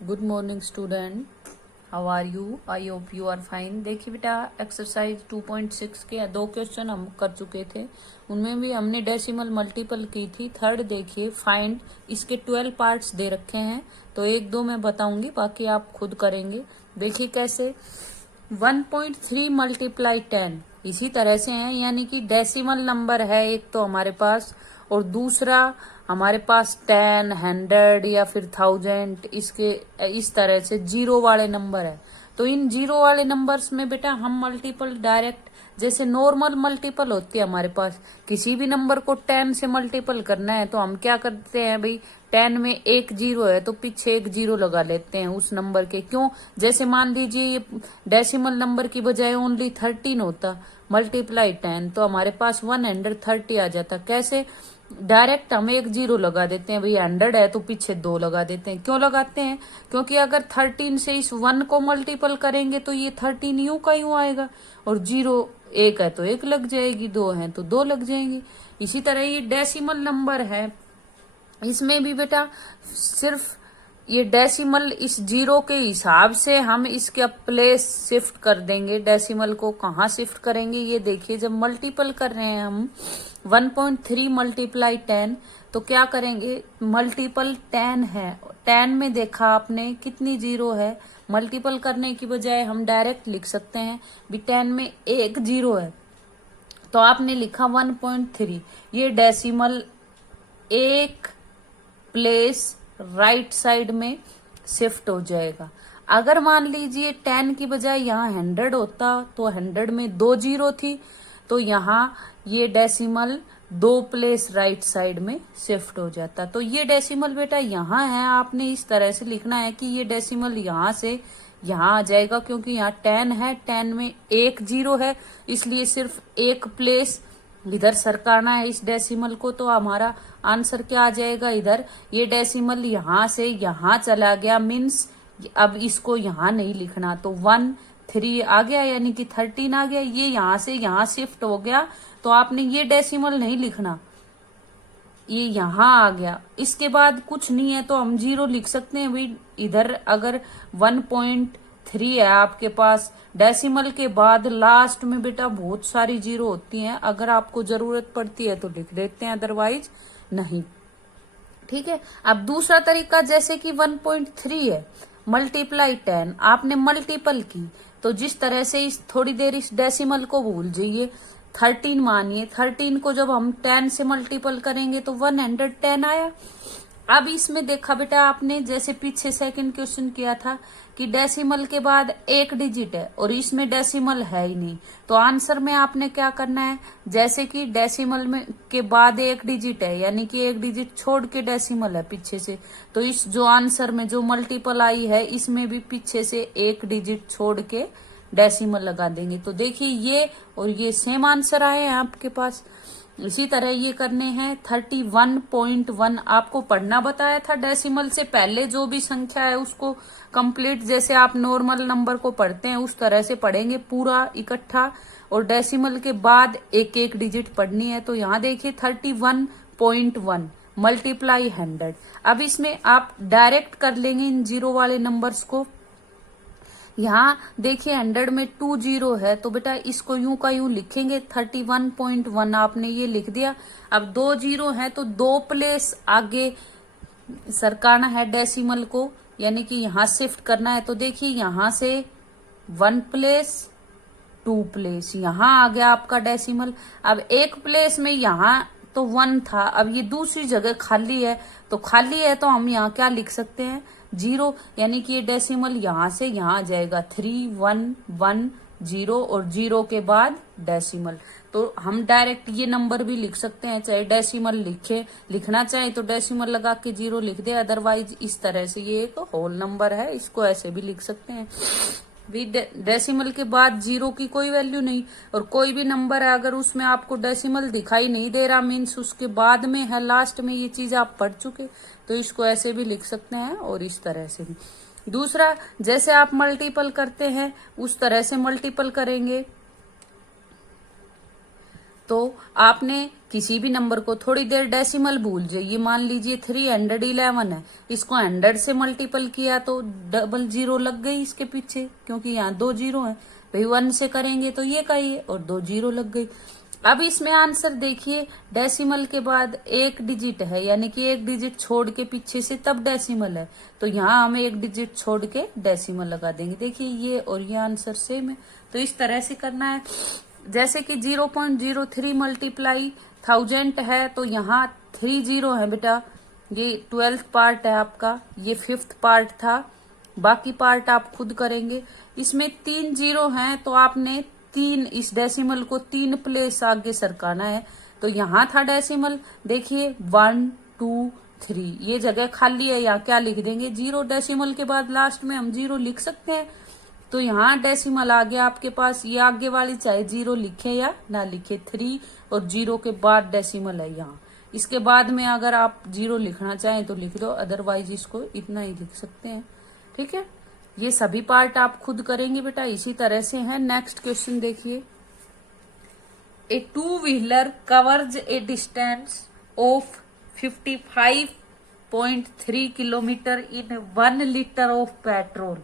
Good morning student, how are you? I hope you are fine. देखिए बेटा, exercise 2.6 के दो क्वेश्चन हम कर चुके थे, उनमें भी हमने डेसिमल मल्टीपल की थी। थर्ड देखिए, फाइंड, इसके 12 पार्ट्स दे रखे हैं, तो एक दो मैं बताऊंगी, बाकी आप खुद करेंगे। देखिए कैसे, 1.3 मल्टीप्लाई 10 इसी तरह से है, यानी कि डेसिमल नंबर है एक तो हमारे पास, और दूसरा हमारे पास 10, 100 या फिर 1000, इसके इस तरह से जीरो वाले नंबर है। तो इन जीरो वाले नंबर्स में बेटा हम मल्टीपल डायरेक्ट, जैसे नॉर्मल मल्टीपल होती है हमारे पास, किसी भी नंबर को 10 से मल्टीपल करना है तो हम क्या करते हैं भाई, 10 में एक जीरो है तो पीछे एक जीरो लगा लेते हैं उस नंबर के। क्यों? जैसे मान लीजिए ये डेसिमल नंबर की बजाय ओनली 13 होता, मल्टीप्लाई 10, तो हमारे पास 130 आ जाता। कैसे? डायरेक्ट हम एक जीरो लगा देते हैं भाई, 100 है तो पीछे दो लगा देते हैं। क्यों लगाते हैं? क्योंकि अगर 13 से इस 1 को मल्टीपल करेंगे तो ये 13 यूं का यूं आएगा, और जीरो एक है तो एक लग जाएगी, दो है तो दो लग जाएंगी। इसी तरह ये डेसिमल नंबर है, इसमें भी बेटा सिर्फ ये डेसिमल इस जीरो के हिसाब से हम इसका प्लेस शिफ्ट कर देंगे। डेसिमल को कहाँ शिफ्ट करेंगे ये देखिए, जब मल्टीपल कर रहे हैं हम 1.3 मल्टीप्लाई 10, तो क्या करेंगे, मल्टीपल 10 है, 10 में देखा आपने कितनी जीरो है, मल्टीपल करने की बजाय हम डायरेक्ट लिख सकते हैं भी 10 में एक जीरो है, तो आपने लिखा 1.3, ये डेसिमल एक प्लेस राइट साइड में शिफ्ट हो जाएगा। अगर मान लीजिए 10 की बजाय यहाँ 100 होता तो 100 में दो जीरो थी, तो यहाँ ये डेसिमल दो प्लेस राइट साइड में शिफ्ट हो जाता। तो ये डेसिमल बेटा यहाँ है, आपने इस तरह से लिखना है कि ये डेसिमल यहाँ से यहाँ आ जाएगा, क्योंकि यहाँ 10 है, 10 में एक जीरो है, इसलिए सिर्फ एक प्लेस इधर सरकाना है इस डेसिमल को। तो हमारा आंसर क्या आ जाएगा इधर, ये डेसिमल यहाँ से यहाँ चला गया, मीन्स अब इसको यहाँ नहीं लिखना, तो 13 आ गया, यानी कि 13 आ गया, ये यहाँ से यहाँ शिफ्ट हो गया, तो आपने ये डेसिमल नहीं लिखना, ये यहाँ आ गया। इसके बाद कुछ नहीं है तो हम जीरो लिख सकते हैं भाई। इधर अगर 1.3 है आपके पास, डेसिमल के बाद लास्ट में बेटा बहुत सारी जीरो होती हैं, अगर आपको जरूरत पड़ती है तो लिख देते हैं, अदरवाइज नहीं। ठीक है। अब दूसरा तरीका, जैसे कि 1.3 है, मल्टीप्लाई 10 आपने मल्टीपल की, तो जिस तरह से इस थोड़ी देर इस डेसिमल को भूल जाइए, 13 मानिए, 13 को जब हम 10 से मल्टीपल करेंगे तो 110 आया। अब इसमें देखा बेटा आपने, जैसे पीछे सेकंड क्वेश्चन किया था कि डेसिमल के बाद एक डिजिट है और इसमें डेसिमल है ही नहीं, तो आंसर में आपने क्या करना है, जैसे कि डेसिमल में के बाद एक डिजिट है, यानी कि एक डिजिट छोड़ के डेसिमल है पीछे से, तो इस जो आंसर में जो मल्टीपल आई है इसमें भी पीछे से एक डिजिट छोड़ के डेसिमल लगा देंगे। तो देखिए ये और ये सेम आंसर आए हैं आपके पास। इसी तरह ये करने हैं 31.1, आपको पढ़ना बताया था, डेसिमल से पहले जो भी संख्या है उसको कंप्लीट, जैसे आप नॉर्मल नंबर को पढ़ते हैं उस तरह से पढ़ेंगे पूरा इकट्ठा, और डेसिमल के बाद एक एक डिजिट पढ़नी है। तो यहाँ देखिए 31.1 मल्टीप्लाई 100। अब इसमें आप डायरेक्ट कर लेंगे इन जीरो वाले नंबर्स को। यहाँ देखिए 100 में 2 जीरो है, तो बेटा इसको यूं का यूं लिखेंगे, 31.1 आपने ये लिख दिया। अब दो जीरो है तो दो प्लेस आगे सरकाना है डेसिमल को, यानी कि यहाँ शिफ्ट करना है। तो देखिए यहाँ से 1 प्लेस 2 प्लेस, यहाँ आ गया आपका डेसिमल। अब एक प्लेस में यहाँ तो 1 था, अब ये दूसरी जगह खाली है, तो खाली है तो हम यहाँ क्या लिख सकते हैं, जीरो, यानी कि ये डेसिमल यहाँ से यहाँ आ जाएगा 3110, और जीरो के बाद डेसिमल। तो हम डायरेक्ट ये नंबर भी लिख सकते हैं, चाहे डेसिमल लिखना चाहे तो डेसिमल लगा के जीरो लिख दे, अदरवाइज इस तरह से ये एक होल नंबर है, इसको ऐसे भी लिख सकते हैं। भी डेसिमल के बाद जीरो की कोई वैल्यू नहीं, और कोई भी नंबर है अगर उसमें आपको डेसिमल दिखाई नहीं दे रहा, मीन्स उसके बाद में है, लास्ट में, ये चीज आप पढ़ चुके, तो इसको ऐसे भी लिख सकते हैं और इस तरह से भी। दूसरा, जैसे आप मल्टीपल करते हैं उस तरह से मल्टीपल करेंगे। तो आपने किसी भी नंबर को थोड़ी देर डेसिमल भूल जाइए। मान लीजिए 311 है, इसको 100 से मल्टीपल किया तो डबल जीरो लग गई इसके पीछे, क्योंकि यहाँ 2 जीरो है भाई। 1 से करेंगे तो ये का ये, और 2 जीरो लग गई। अब इसमें आंसर देखिए, डेसिमल के बाद एक डिजिट है, यानी कि एक डिजिट छोड़ के पीछे से तब डेसिमल है, तो यहाँ हम एक डिजिट छोड़ के डेसिमल लगा देंगे। देखिए ये और ये आंसर सेम है। तो इस तरह से करना है। जैसे कि 0.03 मल्टीप्लाई 1000 है, तो यहाँ 3 जीरो है बेटा, ये 12th पार्ट है आपका, ये 5th पार्ट था, बाकी पार्ट आप खुद करेंगे। इसमें 3 जीरो हैं, तो आपने 3 इस डेसिमल को 3 प्लेस आगे सरकाना है। तो यहाँ था डेसिमल, देखिए 1 2 3, ये जगह खाली है, यहाँ क्या लिख देंगे 0। डेसिमल के बाद लास्ट में हम 0 लिख सकते हैं। तो यहाँ डेसिमल आ गया आपके पास, ये आगे वाली चाहे 0 लिखे या ना लिखे, 3 और 0 के बाद डेसिमल है यहाँ। इसके बाद में अगर आप 0 लिखना चाहें तो लिख दो, अदरवाइज इसको इतना ही लिख सकते हैं। ठीक है, ये सभी पार्ट आप खुद करेंगे बेटा, इसी तरह से है। नेक्स्ट क्वेश्चन देखिए, ए 2 wheeler covers A distance of 55.3 kilometre in 1 litre of petrol.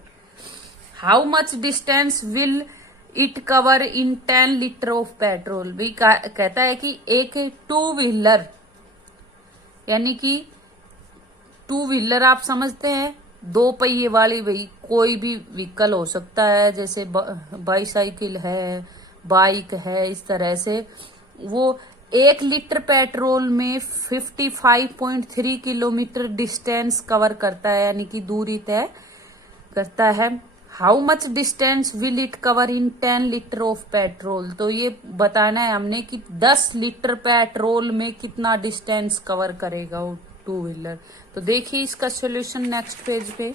How much distance will it cover in 10 litre of petrol. भी कहता है कि एक 2 व्हीलर, यानी कि 2 व्हीलर आप समझते हैं 2 पहिए वाली, भाई कोई भी व्हीकल हो सकता है, जैसे बाईसाइकिल है, बाइक है, इस तरह से। वो 1 लीटर पेट्रोल में 55.3 किलोमीटर डिस्टेंस कवर करता है, यानी कि दूरी तय करता है। How much distance will it cover in 10 litre of petrol. तो ये बताना है हमने कि 10 लीटर पेट्रोल में कितना डिस्टेंस कवर करेगा वो 2 व्हीलर। तो देखिए इसका सॉल्यूशन नेक्स्ट पेज पे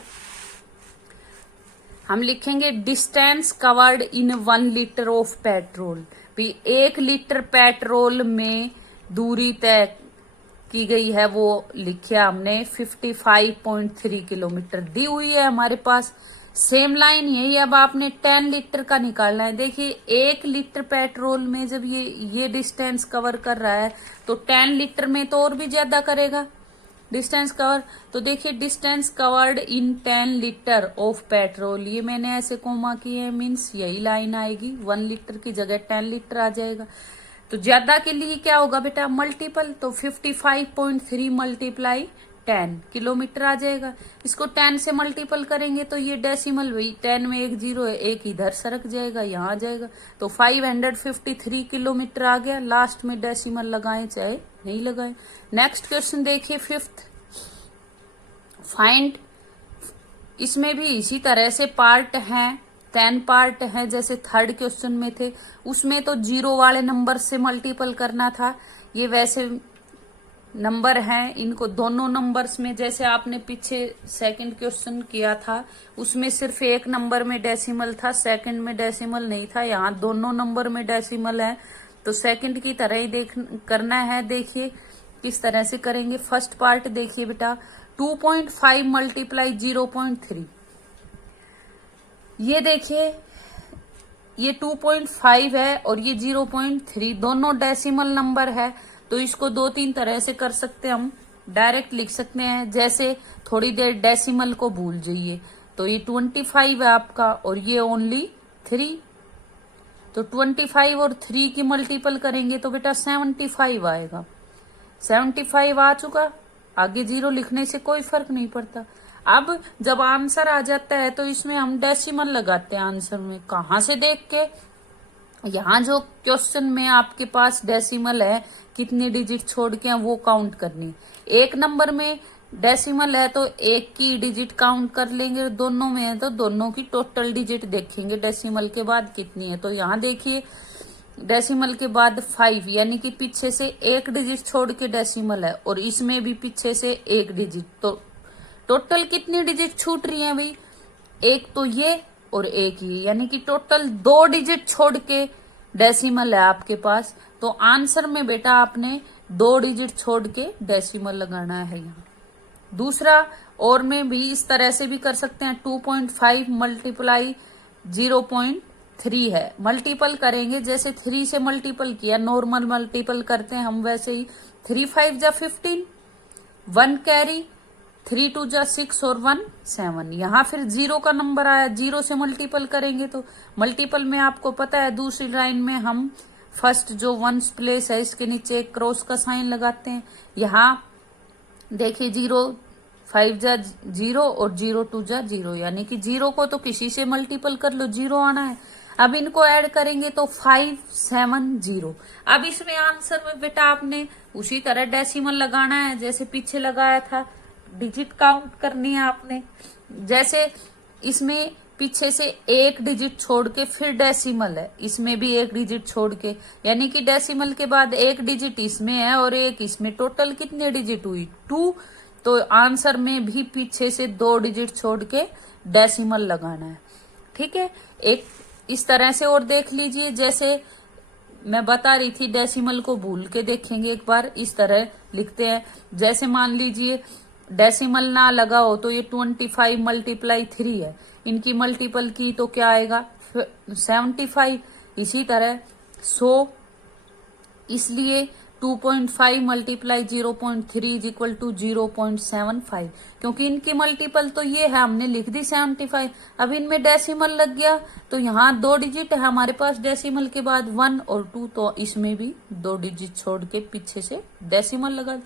हम लिखेंगे, distance covered in 1 litre of petrol. भी 1 लीटर पेट्रोल में दूरी तय की गई है, वो लिखा हमने 55.3 किलोमीटर दी हुई है हमारे पास। सेम लाइन यही, अब आपने 10 लीटर का निकालना है। देखिए 1 लीटर पेट्रोल में जब ये डिस्टेंस कवर कर रहा है, तो 10 लीटर में तो और भी ज्यादा करेगा डिस्टेंस कवर। तो देखिए distance covered in 10 litre of petrol, ये मैंने ऐसे कोमा किए हैं, मीन्स यही लाइन आएगी, 1 लीटर की जगह 10 लीटर आ जाएगा। तो ज्यादा के लिए क्या होगा बेटा, मल्टीपल। तो 55.3 मल्टीप्लाई 10 किलोमीटर आ जाएगा। इसको 10 से मल्टीपल करेंगे तो ये डेसिमल, वही 10 में 1 जीरो है, एक इधर सरक जाएगा, यहाँ आ जाएगा। तो 553 किलोमीटर आ गया। लास्ट में डेसिमल लगाएं चाहे नहीं लगाएं। नेक्स्ट क्वेश्चन देखिए 5th, फाइंड। इसमें भी इसी तरह से पार्ट हैं, 10 पार्ट हैं, जैसे 3rd क्वेश्चन में थे, उसमें तो 0 वाले नंबर से मल्टीपल करना था। ये वैसे नंबर हैं, इनको दोनों नंबर्स में, जैसे आपने पीछे 2nd क्वेश्चन किया था उसमें सिर्फ एक नंबर में डेसिमल था, 2nd में डेसिमल नहीं था। यहाँ दोनों नंबर में डेसिमल है, तो 2nd की तरह ही करना है। देखिए किस तरह से करेंगे। फर्स्ट पार्ट देखिए बेटा, 2.5 मल्टीप्लाई 0.3। ये देखिए ये 2.5 है और ये 0.3, दोनों डेसिमल नंबर है। तो इसको 2-3 तरह से कर सकते हैं हम। डायरेक्ट लिख सकते हैं, जैसे थोड़ी देर डेसिमल को भूल जाइए। तो ये 25 है आपका और ये ओनली 3। तो 25 और 3 की मल्टीपल करेंगे तो बेटा 75 आएगा। 75 आ चुका, आगे 0 लिखने से कोई फर्क नहीं पड़ता। अब जब आंसर आ जाता है तो इसमें हम डेसिमल लगाते हैं आंसर में। कहाँ से देख के, यहाँ जो क्वेश्चन में आपके पास डेसिमल है, कितनी डिजिट छोड़ के वो काउंट करनी। एक नंबर में डेसिमल है तो एक की डिजिट काउंट कर लेंगे, दोनों में है तो दोनों की टोटल डिजिट देखेंगे डेसिमल के बाद कितनी है। तो यहाँ देखिए डेसिमल के बाद 5, यानी कि पीछे से एक डिजिट छोड़ के डेसिमल है, और इसमें भी पीछे से एक डिजिट। तो टोटल कितनी डिजिट छूट रही है भाई, एक तो ये और एक ये, यानी कि टोटल 2 डिजिट छोड़ के डेसिमल है आपके पास। तो आंसर में बेटा आपने 2 डिजिट छोड़ के डेसिमल लगाना है यहाँ। दूसरा और में भी इस तरह से भी कर सकते हैं, 2.5 मल्टीप्लाई 0.3। 3 है। मल्टीपल करेंगे, जैसे 3 से मल्टीपल किया, नॉर्मल मल्टीपल करते हैं हम वैसे ही। 3 5 जा 15, 1 कैरी, 3 2 जा 6 और 1 7। यहाँ फिर 0 का नंबर आया, 0 से मल्टीपल करेंगे तो मल्टीपल में आपको पता है दूसरी लाइन में हम फर्स्ट जो वंस प्लेस है इसके नीचे एक क्रॉस का साइन लगाते हैं। यहाँ देखिए 0 5 जा 0 और 0 2 जा 0, यानी कि 0 को तो किसी से मल्टीपल कर लो, 0 आना है। अब इनको ऐड करेंगे तो 5 7 0। अब इसमें आंसर में बेटा आपने उसी तरह डेसिमल लगाना है जैसे पीछे लगाया था, डिजिट काउंट करनी है आपने। जैसे इसमें पीछे से एक डिजिट छोड़ के फिर डेसिमल है, इसमें भी एक डिजिट छोड़ के, यानी कि डेसिमल के बाद एक डिजिट इसमें है और एक इसमें, टोटल कितने डिजिट हुई 2। तो आंसर में भी पीछे से 2 डिजिट छोड़ के डेसिमल लगाना है। ठीक है, एक इस तरह से और देख लीजिए, जैसे मैं बता रही थी डेसिमल को भूल के देखेंगे एक बार। इस तरह लिखते हैं, जैसे मान लीजिए डेसिमल ना लगा हो तो ये 25 मल्टीप्लाई 3 है, इनकी मल्टीपल की तो क्या आएगा 75। इसी तरह 100, इसलिए 2.5 मल्टीप्लाई 0.3 इज इक्वल टू 0.75, क्योंकि इनकी मल्टीपल तो ये है, हमने लिख दी 75। अब इनमें डेसिमल लग गया तो यहाँ 2 डिजिट है हमारे पास डेसिमल के बाद 1 और 2, तो इसमें भी 2 डिजिट छोड़ के पीछे से डेसिमल लगा।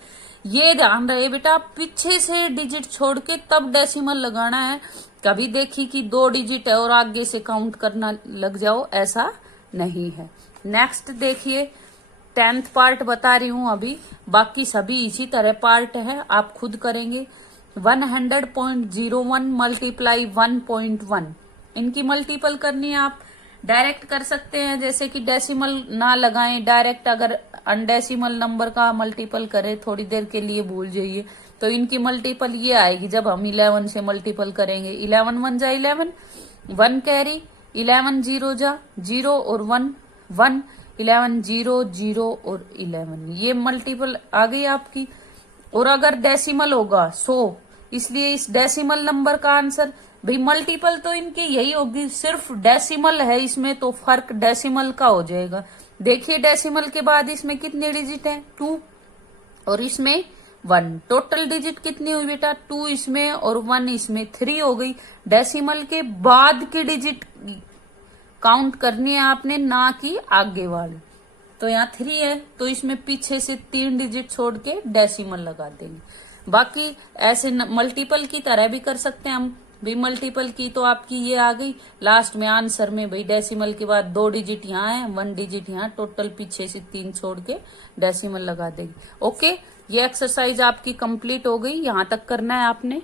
ये ध्यान रहे बेटा, पीछे से डिजिट छोड़ के तब डेसिमल लगाना है। कभी देखी कि 2 डिजिट है और आगे से काउंट करना लग जाओ, ऐसा नहीं है। नेक्स्ट देखिए, 10th पार्ट बता रही हूं अभी, बाकी सभी इसी तरह पार्ट है, आप खुद करेंगे। 100.01 मल्टीप्लाई 1.1, इनकी मल्टीपल करनी है। आप डायरेक्ट कर सकते हैं, जैसे कि डेसिमल ना लगाएं, डायरेक्ट अगर अनडेसिमल नंबर का मल्टीपल करें, थोड़ी देर के लिए भूल जाइए, तो इनकी मल्टीपल ये आएगी जब हम 11 से मल्टीपल करेंगे। 11 1 जा 11, 1 कैरी, 11 0 जा 0 और 1 1, 11 0 0 और 11, ये मल्टीपल आ गई आपकी। और अगर डेसिमल होगा 100, इसलिए इस डेसिमल नंबर का आंसर, भाई मल्टीपल तो इनकी यही होगी, सिर्फ डेसिमल है इसमें तो फर्क डेसिमल का हो जाएगा। देखिए डेसिमल के बाद इसमें कितने डिजिट हैं 2 और इसमें 1, टोटल डिजिट कितनी हुई बेटा 2 इसमें और 1 इसमें, 3 हो गई। डेसिमल के बाद की डिजिट काउंट करनी है आपने, ना कि आगे वाले। तो यहाँ 3 है तो इसमें पीछे से 3 डिजिट छोड़ के डेसिमल लगा देंगे। बाकी ऐसे मल्टीपल की तरह भी कर सकते हैं हम, भी मल्टीपल की तो आपकी ये आ गई लास्ट में आंसर में, भाई डेसिमल के बाद 2 डिजिट यहाँ है, 1 डिजिट यहाँ, टोटल पीछे से 3 छोड़ के डेसिमल लगा देंगे। ओके, ये एक्सरसाइज आपकी कंप्लीट हो गई, यहाँ तक करना है आपने।